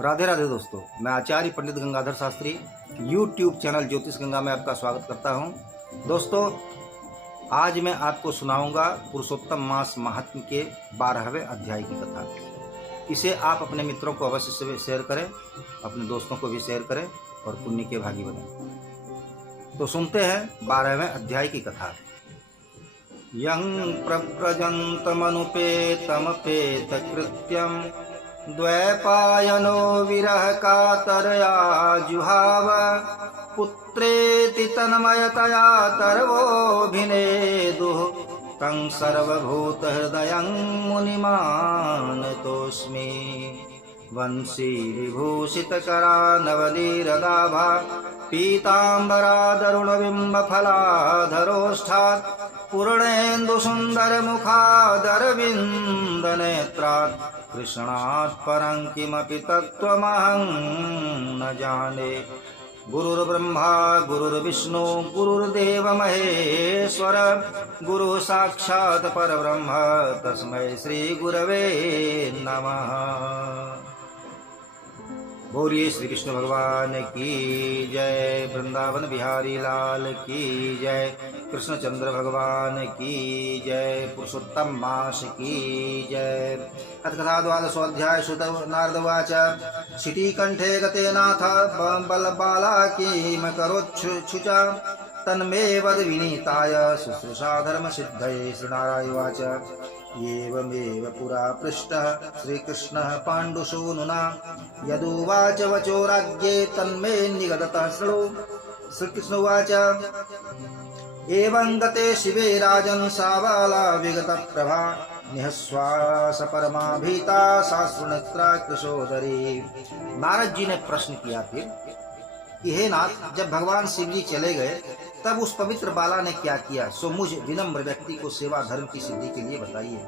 राधे राधे दोस्तों, मैं आचार्य पंडित Gangadhar Shastri YouTube channel ज्योतिष गंगा में आपका स्वागत करता हूं। दोस्तों, आज मैं आपको सुनाऊंगा पुरुषोत्तम मास महात्म्य के 12वें अध्याय की कथा। इसे आप अपने मित्रों को अवश्य से शेयर करें, अपने दोस्तों को भी शेयर करें और पुण्य के भागी बनें। तो सुनते हैं 12वें अध्याय की कथा। यं प्रव्रजन्तमनुपेतमपेत कृत्यं द्वैपायनो विरह कातरया जुहाव पुत्रेति तन्मयतया तर्वोऽभिनेदुः तं सर्वभूतहृदयं मुनिमानतोऽस्मि। वंशी विभूषितकरा नवनीरदाभा पीताम्बरादरुणबिम्बफलाधरोष्ठात् पूर्णेन्दुसुन्दरमुखादरविन्दनेत्रात् कृष्णात् परं किमपि तत्त्वमहं न जाने। गुरुर्ब्रह्मा गुरुर्विष्णु गुरुर्देव महेश्वर गुरुः साक्षात् परब्रह्म तस्मै श्री गुरवे नमः। बोलिए श्री कृष्ण भगवान की जय, वृंदावन बिहारी लाल की जय, कृष्णचंद्र भगवान की जय, पुरुषोत्तम मास की जय। कथा द्वादशोऽध्याय। श्रुत नारदवाच शितिकण्ठे गते नाथ बलबालाकीं करोच्छुचा तन्मे वद विनीताय शुश्रूषा धर्मसिद्धये। श्रीनारायणवाच एवमेव पुरा पृष्टः श्रीकृष्णः पाण्डुसूनुना यदुवाच वचो राज्ञे तन्मे निगदतः शृणु। श्रीकृष्णोवाच एवं गते शिवे राजन् सा बाला विगतप्रभा निःश्वास परमाभीता साश्रुनेत्रा कृशोदरी। नारद जी ने प्रश्न किया फिर कि हे नाथ, जब भगवान शिव जी चले गए तब उस पवित्र बाला ने क्या किया, सो मुझ विनम्र व्यक्ति को सेवा धर्म की सिद्धि के लिए बताइए।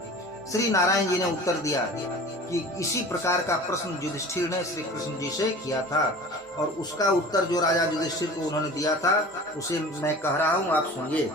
श्री नारायण जी ने उत्तर दिया कि इसी प्रकार का प्रश्न युधिष्ठिर ने श्री कृष्ण जी से किया था और उसका उत्तर जो राजा युधिष्ठिर को उन्होंने दिया था उसे मैं कह रहा हूँ, आप सुनिए।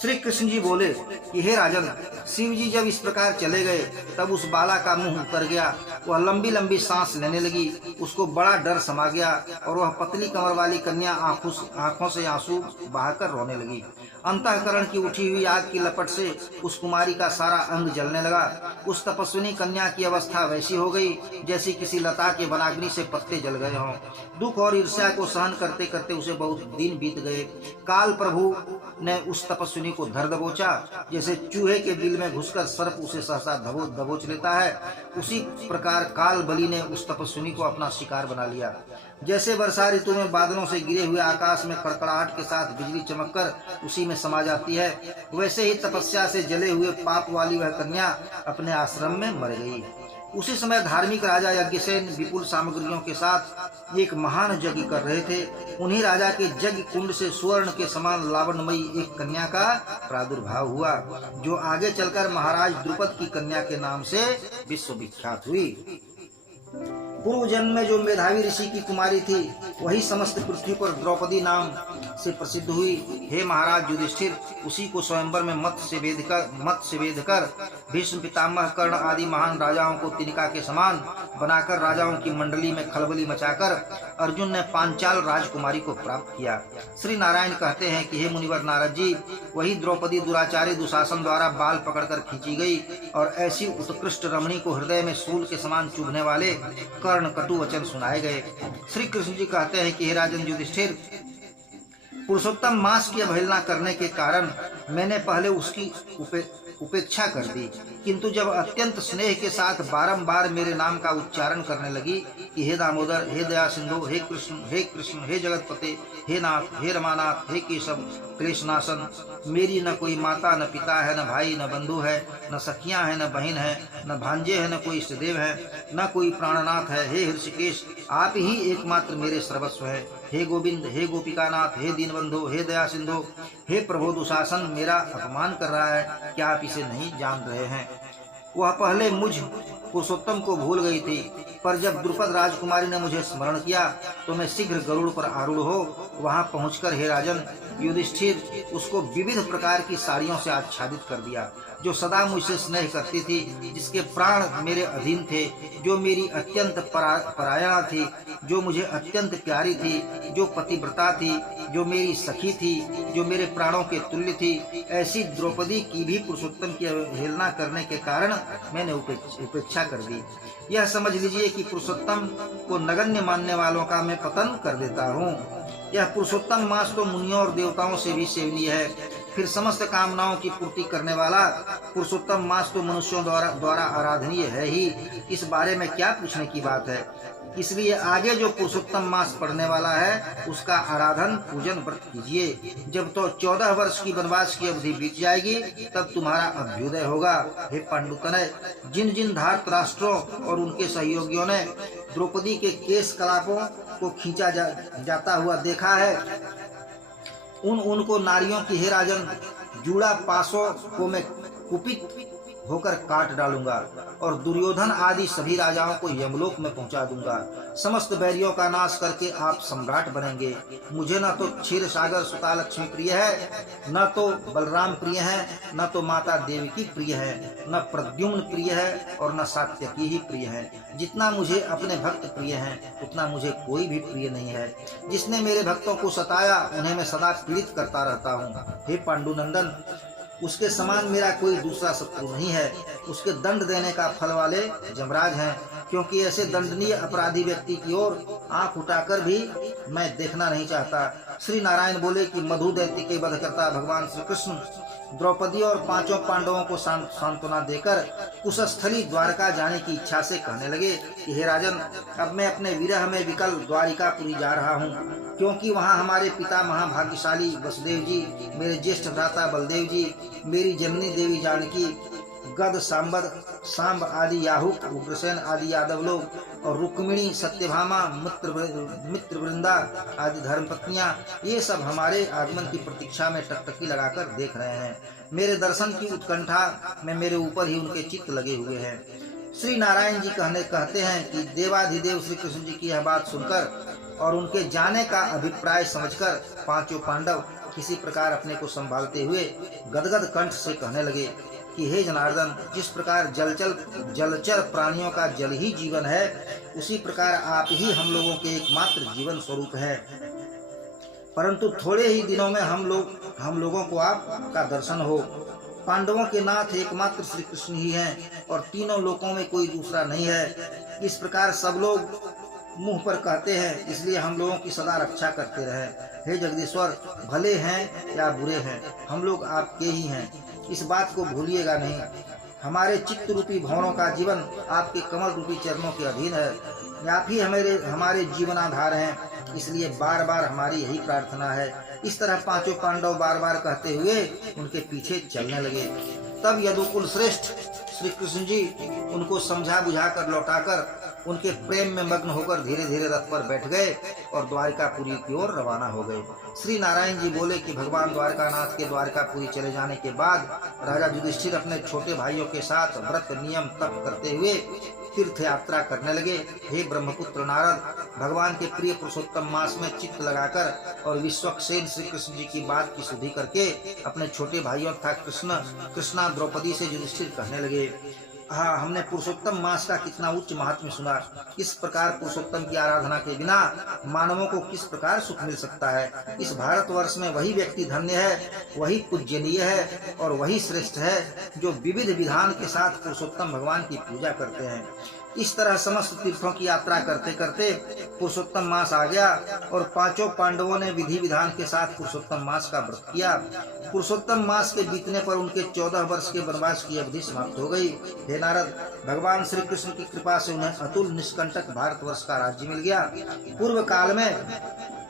श्री कृष्ण जी बोले कि हे राजन, शिव जी जब इस प्रकार चले गए तब उस बाला का मुंह उतर गया, वह लंबी लंबी सांस लेने लगी, उसको बड़ा डर समा गया और वह पतली कमर वाली कन्या आंखों से आंसू बहाकर रोने लगी। अंतःकरण की उठी हुई आग की लपट से उस कुमारी का सारा अंग जलने लगा। उस तपस्विनी कन्या की अवस्था वैसी हो गई जैसी किसी लता के वनाग्नि से पत्ते जल गए हों। दुख और ईर्ष्या को सहन करते करते उसे बहुत दिन बीत गए। काल प्रभु ने उस तपस्विनी को धर दबोचा, जैसे चूहे के बिल में घुसकर सर्प उसे सहसा दबोच लेता है, उसी प्रकार काल बलि ने उस तपस्विनी को अपना शिकार बना लिया। जैसे वर्षा ऋतु में बादलों से गिरे हुए आकाश में कड़कड़ाहट के साथ बिजली चमककर उसी में समा जाती है, वैसे ही तपस्या से जले हुए पाप वाली वह कन्या अपने आश्रम में मर गई। उसी समय धार्मिक राजा यज्ञसेन विपुल सामग्रियों के साथ एक महान यज्ञ कर रहे थे। उन्हीं राजा के यज्ञ कुंड से स्वर्ण के समान लावण्यमयी एक कन्या का प्रादुर्भाव हुआ, जो आगे चलकर महाराज द्रुपद की कन्या के नाम से विश्वविख्यात हुई। पूर्व जन्म में जो मेधावी ऋषि की कुमारी थी वही समस्त पृथ्वी पर द्रौपदी नाम से प्रसिद्ध हुई। हे महाराज युधिष्ठिर, उसी को स्वयंवर में मत से वेद कर भीष्म पितामह कर्ण आदि महान राजाओं को तिनका के समान बनाकर राजाओं की मंडली में खलबली मचाकर अर्जुन ने पांचाल राजकुमारी को प्राप्त किया। श्री नारायण कहते हैं कि हे मुनिवर नारद जी, वही द्रौपदी दुराचारी दुशासन द्वारा बाल पकड़कर खींची गई और ऐसी उत्कृष्ट रमणी को हृदय में सूल के समान चुभने वाले कर्ण कटु वचन सुनाए गए। श्री कृष्ण जी कहते हैं कि हे राजन युधिष्ठिर, पुरुषोत्तम मास की अवहेलना करने के कारण मैंने पहले उसकी उपेक्षा कर दी, किंतु जब अत्यंत स्नेह के साथ बारंबार मेरे नाम का उच्चारण करने लगी कि हे दामोदर, हे दया सिंधु, हे कृष्ण, हे कृष्ण, हे जगतपते, हे नाथ, हे रमानाथ, हे केशव, क्लेशनाशन, मेरी न कोई माता न पिता है, न भाई न बंधु है, न सखियां है, न बहन है, न भांजे है, न कोई इष्टदेव है, न कोई प्राणनाथ है। हे हृषिकेश, आप ही एकमात्र मेरे सर्वस्व है। हे गोविंद, हे गोपिकानाथ, हे दीनबंधु, हे दया सिंधु, हे प्रभु, दुशासन मेरा अपमान कर रहा है, क्या आप इसे नहीं जान रहे हैं? वह पहले मुझ पुरुषोत्तम को भूल गई थी, पर जब द्रुपद राजकुमारी ने मुझे स्मरण किया तो मैं शीघ्र गरुड़ पर आरूढ़ हो वहां पहुंचकर हे राजन युधिष्ठिर उसको विविध प्रकार की साड़ियों से आच्छादित कर दिया। जो सदा मुझसे स्नेह करती थी, जिसके प्राण मेरे अधीन थे, जो मेरी अत्यंत परायणा थी, जो मुझे अत्यंत प्यारी थी, जो पतिव्रता थी, जो मेरी सखी थी, जो मेरे प्राणों के तुल्य थी, ऐसी द्रौपदी की भी पुरुषोत्तम की अवहेलना करने के कारण मैंने उपेक्षा कर दी। यह समझ लीजिए कि पुरुषोत्तम को नगण्य मानने वालों का मैं पतन कर देता हूँ। यह पुरुषोत्तम मास तो मुनियों और देवताओं से भी सेवनीय है। फिर समस्त कामनाओं की पूर्ति करने वाला पुरुषोत्तम मास तो मनुष्यों द्वारा आराधनीय है ही। इस बारे में क्या पूछने की बात है। इसलिए आगे जो पुरुषोत्तम मास पड़ने वाला है उसका आराधन पूजन व्रत कीजिए। जब तो 14 वर्ष की वनवास की अवधि बीत जाएगी तब तुम्हारा अभ्युदय होगा। हे पांडुतनय, जिन जिन धार्तराष्ट्रों और उनके सहयोगियों ने द्रौपदी के केश कलापों को खींचा जाता हुआ देखा है, उनको नारियों की हे राजन जूड़ा पासों को मैं कुपित होकर काट डालूंगा और दुर्योधन आदि सभी राजाओं को यमलोक में पहुंचा दूंगा। समस्त बैरियों का नाश करके आप सम्राट बनेंगे। मुझे न तो क्षीर सागर सुता लक्ष्मी प्रिय है, न तो बलराम प्रिय है, न तो माता देवकी प्रिय है, न प्रद्युम्न प्रिय है और न सात्यकी ही प्रिय है। जितना मुझे अपने भक्त प्रिय हैं उतना मुझे कोई भी प्रिय नहीं है। जिसने मेरे भक्तों को सताया उन्हें मैं सदा पीड़ित करता रहता हूँ। हे पांडुनंदन, उसके समान मेरा कोई दूसरा शत्रु नहीं है। उसके दंड देने का फल वाले जमराज हैं, क्योंकि ऐसे दंडनीय अपराधी व्यक्ति की ओर आंख उठाकर भी मैं देखना नहीं चाहता। श्री नारायण बोले कि मधु दैत्य के वध करता भगवान श्री कृष्ण द्रौपदी और 5 पांडवों को सांत्वना देकर कुशस्थली द्वारका जाने की इच्छा से कहने लगे कि हे राजन, अब मैं अपने विरह में विकल द्वारिकापुरी जा रहा हूँ, क्योंकि वहाँ हमारे पिता महाभाग्यशाली वसुदेव जी, मेरे ज्येष्ठ भ्राता बलदेव जी, मेरी जननी देवी जानकी, गद सांब आदि याहुक, उग्रसेन आदि यादव लोग और रुक्मिणी, सत्यभामा, मित्र वृंदा आदि धर्मपत्नियां, ये सब हमारे आगमन की प्रतीक्षा में टकटकी लगाकर देख रहे हैं। मेरे दर्शन की उत्कंठा में मेरे ऊपर ही उनके चित्त लगे हुए हैं। श्री नारायण जी कहते हैं कि देवाधिदेव श्री कृष्ण जी की यह बात सुनकर और उनके जाने का अभिप्राय समझकर 5 पांडव किसी प्रकार अपने को संभालते हुए गदगद कंठ से कहने लगे कि हे जनार्दन, जिस प्रकार जलचर प्राणियों का जल ही जीवन है, उसी प्रकार आप ही हम लोगों के एकमात्र जीवन स्वरूप है। परंतु थोड़े ही दिनों में हम लोगों को आपका दर्शन हो। पांडवों के नाथ एकमात्र श्री कृष्ण ही हैं और तीनों लोकों में कोई दूसरा नहीं है। इस प्रकार सब लोग मुंह पर कहते हैं, इसलिए हम लोगों की सदा रक्षा करते रहे। हे जगदीश्वर, भले हैं या बुरे हैं, हम लोग आपके ही हैं, इस बात को भूलिएगा नहीं। हमारे चित्त रूपी भवनों का जीवन आपके कमल रूपी चरणों के अधीन है। आप ही हमारे जीवनाधार हैं, इसलिए बार बार हमारी यही प्रार्थना है। इस तरह 5 पांडव बार बार कहते हुए उनके पीछे चलने लगे। तब यदुकुल श्रेष्ठ श्री कृष्ण जी उनको समझा बुझाकर लौटाकर उनके प्रेम में मग्न होकर धीरे धीरे रथ पर बैठ गए और द्वारिकापुरी की ओर रवाना हो गए। श्री नारायण जी बोले कि भगवान द्वारकानाथ के द्वारकापुरी चले जाने के बाद राजा युधिष्ठिर अपने छोटे भाइयों के साथ व्रत नियम तप करते हुए तीर्थ यात्रा करने लगे। हे ब्रह्मपुत्र नारद, भगवान के प्रिय पुरुषोत्तम मास में चित्त लगाकर और विश्वक्सेन श्री कृष्ण जी की बात की सुधि करके अपने छोटे भाइयों तथा कृष्णा द्रौपदी से युधिष्ठिर कहने लगे, हाँ, हमने पुरुषोत्तम मास का कितना उच्च महात्म्य सुना। इस प्रकार पुरुषोत्तम की आराधना के बिना मानवों को किस प्रकार सुख मिल सकता है। इस भारतवर्ष में वही व्यक्ति धन्य है, वही पूजनीय है और वही श्रेष्ठ है जो विविध विधान के साथ पुरुषोत्तम भगवान की पूजा करते हैं। इस तरह समस्त तीर्थों की यात्रा करते करते पुरुषोत्तम मास आ गया और 5 पांडवों ने विधि विधान के साथ पुरुषोत्तम मास का व्रत किया। पुरुषोत्तम मास के बीतने पर उनके 14 वर्ष के वनवास की अवधि समाप्त हो गई। हे नारद, भगवान श्री कृष्ण की कृपा से उन्हें अतुल निष्कंटक भारतवर्ष का राज्य मिल गया। पूर्व काल में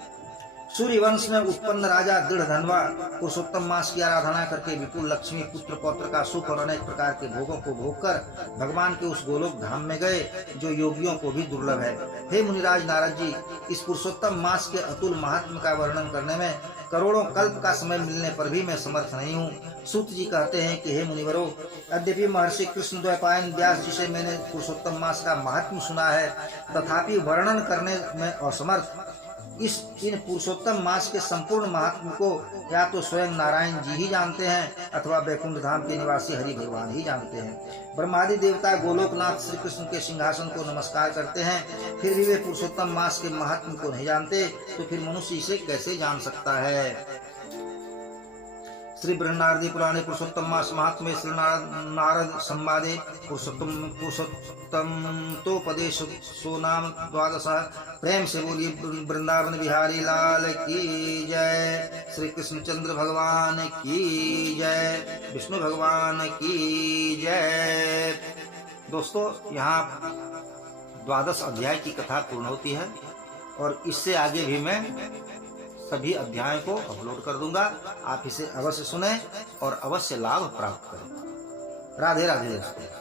सूर्य वंश में उत्पन्न राजा दृढ़धनवा पुरुषोत्तम मास की आराधना करके विपुल लक्ष्मी, पुत्र पौत्र का सुख और अनेक प्रकार के भोगों को भोग कर भगवान के उस गोलोक धाम में गए जो योगियों को भी दुर्लभ है। हे मुनिराज नारद जी, इस पुरुषोत्तम मास के अतुल महात्म्य का वर्णन करने में करोड़ों कल्प का समय मिलने पर भी मैं समर्थ नहीं हूँ। सूत जी कहते हैं कि हे मुनिवरों, यद्यपि महर्षि कृष्ण द्वैपायन व्यास जी से मैंने पुरुषोत्तम मास का महात्म्य सुना है, तथापि वर्णन करने में असमर्थ इन पुरुषोत्तम मास के संपूर्ण महात्म को या तो स्वयं नारायण जी ही जानते हैं अथवा वैकुंठ धाम के निवासी हरि भगवान ही जानते हैं। ब्रह्मादि देवता गोलोकनाथ श्री कृष्ण के सिंहासन को नमस्कार करते हैं, फिर भी वे पुरुषोत्तम मास के महात्म को नहीं जानते, तो फिर मनुष्य इसे कैसे जान सकता है। श्री बृहन्नारदी पुराणे पुरुषोत्तम मास महात्म्य श्री नारद संवादे पुरुषोत्तम तो पदेशो नाम 12। प्रेम से बोलिए वृंदावन बिहारी लाल की जय, श्री कृष्णचंद्र भगवान की जय, विष्णु भगवान की जय। दोस्तों, यहाँ 12 अध्याय की कथा पूर्ण होती है और इससे आगे भी मैं सभी अध्यायों को अपलोड कर दूंगा। आप इसे अवश्य सुने और अवश्य लाभ प्राप्त करें। राधे राधे दोस्तों।